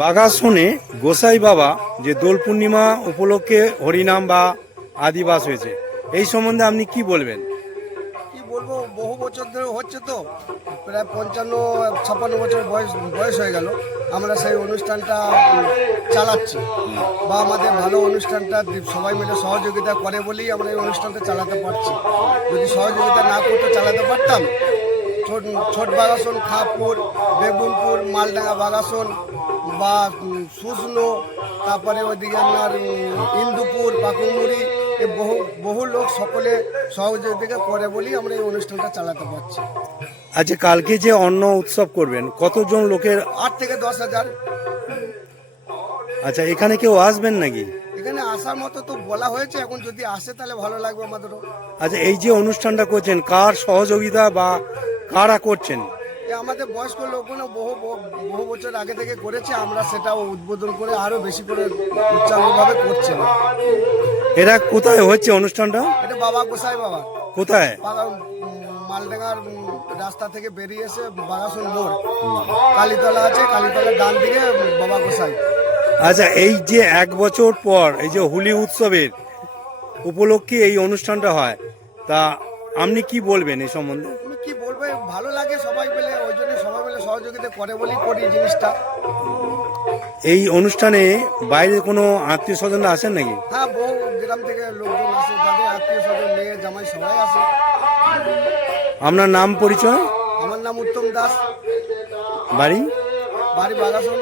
বাগাসনে গোসাই বাবা যে দোল পূর্ণিমা উপলক্ষে হরিনাম বা আদিবাস হয়েছে, এই সম্বন্ধে আপনি কি বলবেন? কি বলবো, বহু বছর ধরে হচ্ছে তো, প্রায় 55-56 বছর বয়স হয়ে গেল। আমরা সেই অনুষ্ঠানটা চালাচ্ছি, বা আমাদের ভালো অনুষ্ঠানটা সবাই মিলে সহযোগিতা করে বলেই আমরা এই অনুষ্ঠানটা চালাতে পারছি। যদি সহযোগিতা না করতে চালাতে পারতাম, ছোট বাগাসন, খাপুর, বেগুনপুর, মালডাঙ্গা বাগাসন বা শুষ্নো, তারপরে ওইদিকে আপনার ইন্দুপুর, পাকুমুড়ি, বহু লোক সকলে সহযোগিতা করে বলেই আমরা এই অনুষ্ঠানটা চালাতে পারছি। আচ্ছা, কালকে যে অন্ন উৎসব করবেন, কতজন লোকের? 8 থেকে 10,000। আচ্ছা, এখানে কেউ আসবেন নাকি? এখানে আসার মতো তো বলা হয়েছে, এখন যদি আসে তাহলে ভালো লাগবে আমাদেরও। আচ্ছা, এই যে অনুষ্ঠানটা করছেন, কার সহযোগিতা বা কারা করছেন? আমাদের বয়স্ক লোকগুলো বহু বছর আগে থেকে করেছে, আমরা সেটাও উদ্বোধন করে আরো বেশি করে উৎসাহভাবে করছি। এরা কোথায় হচ্ছে অনুষ্ঠানটা? এটা বাবা গোসাই বাবা। কোথায়? মালডাঙ্গার রাস্তা থেকে বেরিয়ে এসে বাগাসন মোড়, কালীতলা আছে, কালীতলার ডান দিকে বাবা গোসাই। আচ্ছা, এই যে 1 বছর পর এই যে হোলি উৎসবের উপলক্ষে এই অনুষ্ঠানটা হয়, তা আপনি কি বলবেন এই সম্বন্ধে? তুমি কি বলবে, ভালো লাগে সবাই মিলে, ওই জন্য সবাই মিলে সহযোগিতা করে বলেই করি জিনিসটা। এই অনুষ্ঠানে বাইরে কোনো আত্মীয় স্বজনরা আসেন নাকি? হ্যাঁ, বহু গ্রাম থেকে লোকজন আসে, যাদের আত্মীয় স্বজন, মেয়ে জামাই সবাই আসে। আপনার নাম পরিচয়? আমার নাম উত্তম দাস, বাড়ি? বাড়ি বাগাসন।